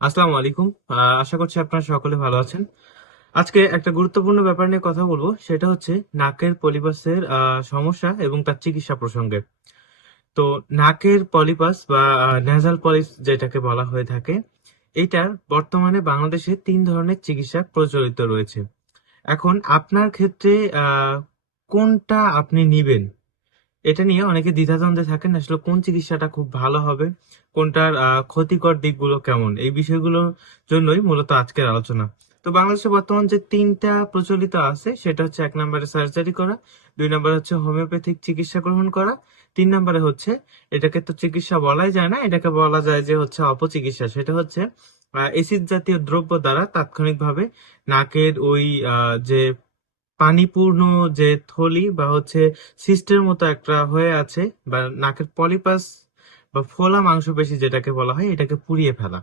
আসসালামু আলাইকুম। আশা করছি আপনারা সকলে ভালো আছেন। আজকে একটা গুরুত্বপূর্ণ ব্যাপার নিয়ে কথা বলব, সেটা হচ্ছে নাকের পলিপাসের সমস্যা এবং তার চিকিৎসা প্রসঙ্গে। তো নাকের পলিপাস বা নেজাল পলিস যেটাকে বলা হয়ে থাকে, এটার বর্তমানে বাংলাদেশে তিন ধরনের চিকিৎসা প্রচলিত রয়েছে। এখন আপনার ক্ষেত্রে কোনটা আপনি নিবেন? এটা নিয়ে অনেকে দ্বিধাদ্বন্দ্বে থাকেন আসলে কোন চিকিৎসাটা খুব ভালো হবে, কোনটার ক্ষতিকর দিকগুলো কেমন? এই বিষয়গুলোর জন্যই মূলত আজকের আলোচনা। তো বাংলাদেশে বর্তমান যে তিনটা প্রচলিত আছে, সেটা হচ্ছে এক নম্বরে সার্জারি করা, দুই নম্বরে হচ্ছে হোমিওপ্যাথিক চিকিৎসা গ্রহণ করা, তিন নম্বরে হচ্ছে, এটাকে তো চিকিৎসা বলাই যায় না, এটাকে বলা যায় যে হচ্ছে অপচিকিৎসা। সেটা হচ্ছে এসিড জাতীয় দ্রব্য দ্বারা তাৎক্ষণিকভাবে নাকের ওই যে পানিপূর্ণ যে থলি বা হচ্ছে সিস্টের মতো একটা হয়ে আছে বা নাকের পলিপাস বা ফোলা মাংসপেশি যেটাকে বলা হয়, এটাকে পুড়িয়ে ফেলা।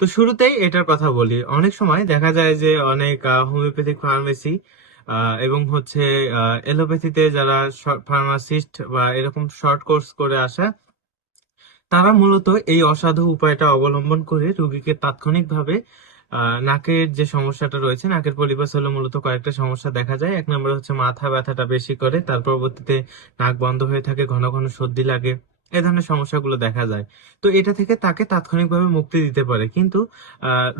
তো শুরুতেই এটার কথা বলি। অনেক সময় দেখা যায় যে অনেক হোমিওপ্যাথিক ফার্মেসি এবং হচ্ছে এলোপ্যাথিতে যারা ফার্মাসিস্ট বা এরকম শর্ট কোর্স করে আসা, তারা মূলত এই অসাধু উপায়টা অবলম্বন করে রোগীকে তাৎক্ষণিকভাবে নাকের যে সমস্যাটা রয়েছে, নাকের পলিপাস হলে মূলত কয়েকটা সমস্যা দেখা যায়। এক নম্বরে হচ্ছে মাথা ব্যথাটা বেশি করে, তার পরবর্তীতে নাক বন্ধ হয়ে থাকে, ঘন ঘন সর্দি লাগে, এ ধরনের সমস্যাগুলো দেখা যায়। তো এটা থেকে তাকে তাৎক্ষণিকভাবে মুক্তি দিতে পারে। কিন্তু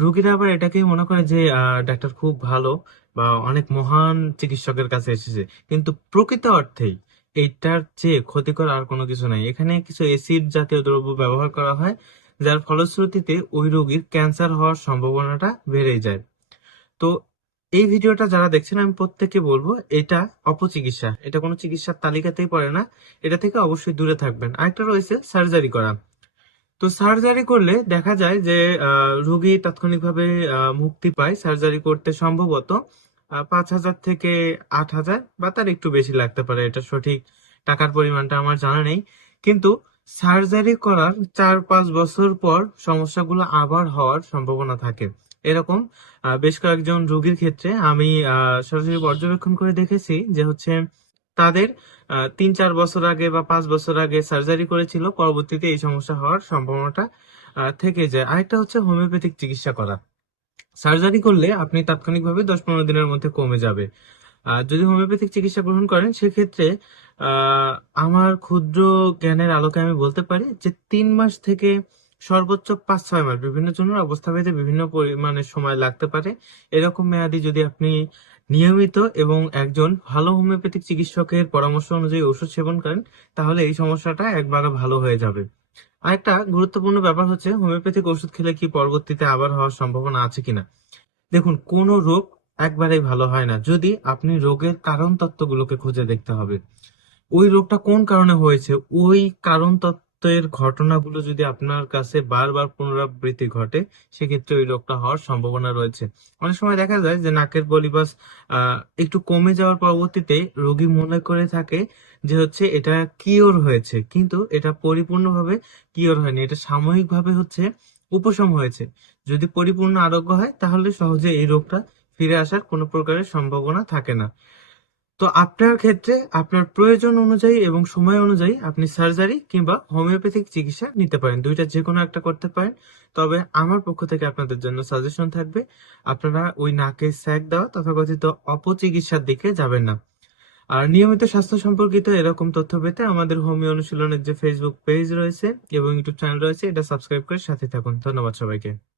রোগীরা আবার এটাকেই মনে করে যে ডাক্তার খুব ভালো বা অনেক মহান চিকিৎসকের কাছে এসেছে। কিন্তু প্রকৃত অর্থেই এইটার চেয়ে ক্ষতিকর আর কোনো কিছু নাই। এখানে কিছু এসিড জাতীয় দ্রব্য ব্যবহার করা হয় যার ফলশ্রুতিতে ওই রোগীর ক্যান্সার হওয়ার সম্ভাবনাটা বেড়ে যায়। তো এই ভিডিওটা যারা দেখছেন, আমি প্রত্যেককে বলব, এটা অপচিকিৎসা। এটা কোনো চিকিৎসার তালিকাতেই পড়ে না। এটা থেকে অবশ্যই দূরে থাকবেন। আরেকটা রয়েছে সার্জারি করা। তো সার্জারি করলে দেখা যায় যে রোগী তাৎক্ষণিকভাবে মুক্তি পায় সার্জারি করতে সম্ভবত পাঁচ হাজার থেকে আট হাজার বা তার একটু বেশি লাগতে পারে। এটা সঠিক টাকার পরিমাণটা আমার জানা নেই। কিন্তু সার্জারি করার চার পাঁচ বছর পর সমস্যাগুলো আবার হওয়ার সম্ভাবনা থাকে। এরকম বেশ কয়েকজন রোগীর ক্ষেত্রে আমি সরাসরি পর্যবেক্ষণ করে দেখেছি যে হচ্ছে তাদের তিন চার বছর আগে বা পাঁচ বছর আগে সার্জারি করেছিল, পরবর্তীতে এই সমস্যা হওয়ার সম্ভাবনাটা থেকে যায়। আরেকটা হচ্ছে হোমিওপ্যাথিক চিকিৎসা করা। সার্জারি করলে আপনি তাৎক্ষণিকভাবে দশ পনেরো দিনের মধ্যে কমে যাবে। যদি হোমিওপ্যাথিক চিকিৎসা গ্রহণ করেন, সেক্ষেত্রে আমার ক্ষুদ্র জ্ঞানের আলোকে আমি বলতে পারি যে তিন মাস থেকে সর্বোচ্চ পাঁচ ছয় মাস, বিভিন্ন জনের অবস্থা ভেদে বিভিন্ন পরিমাণে সময় লাগতে পারে। এরকম মেয়াদি যদি আপনি নিয়মিত এবং একজন ভালো হোমিওপ্যাথিক চিকিৎসকের পরামর্শ অনুযায়ী ওষুধ সেবন করেন, তাহলে এই সমস্যাটা একবারে ভালো হয়ে যাবে। আরেকটা গুরুত্বপূর্ণ ব্যাপার হচ্ছে, হোমিওপ্যাথিক ওষুধ খেলে কি পরবর্তীতে আবার হওয়ার সম্ভাবনা আছে কিনা? দেখুন, কোনো রোগ একবারেই ভালো হয় না। যদি আপনি রোগের কারণ তত্ত্বগুলোকে খুঁজে দেখতে হবে। ওই রোগটা কোন কারণে হয়েছে? ওই কারণ তত্ত্বের ঘটনাগুলো যদি আপনার কাছে বারবার পুনরাবৃত্তি ঘটে, সেক্ষেত্রে ওই রোগটা হওয়ার সম্ভাবনা রয়েছে। অনেক সময় দেখা যায় যে নাকের আহ, একটু কমে যাওয়ার পরবর্তীতে রোগী মনে করে থাকে যে হচ্ছে এটা কিওর হয়েছে। কিন্তু এটা পরিপূর্ণভাবে কিওর হয়নি। এটা সাময়িকভাবে হচ্ছে উপশম হয়েছে। যদি পরিপূর্ণ আরোগ্য হয়, তাহলে সহজে এই রোগটা ফিরে আসার কোনো প্রকারের সম্ভাবনা থাকে না। তো আপনার ক্ষেত্রে আপনার প্রয়োজন অনুযায়ী এবং সময় অনুযায়ী আপনি সার্জারি কিংবা হোমিওপ্যাথিক চিকিৎসা নিতে পারেন। দুইটা যে কোনো একটা করতে পারেন। তবে আমার পক্ষ থেকে আপনাদের জন্য সাজেশন থাকবে, আপনারা ওই নাকে স্যাক দেওয়া তথাকথিত অপচিকিৎসার দিকে যাবেন না। আর নিয়মিত স্বাস্থ্য সম্পর্কিত এরকম তথ্য পেতে আমাদের হোমিও অনুশীলনের যে ফেসবুক পেজ রয়েছে এবং ইউটিউব চ্যানেল রয়েছে, এটা সাবস্ক্রাইব করে সাথে থাকুন। ধন্যবাদ সবাইকে।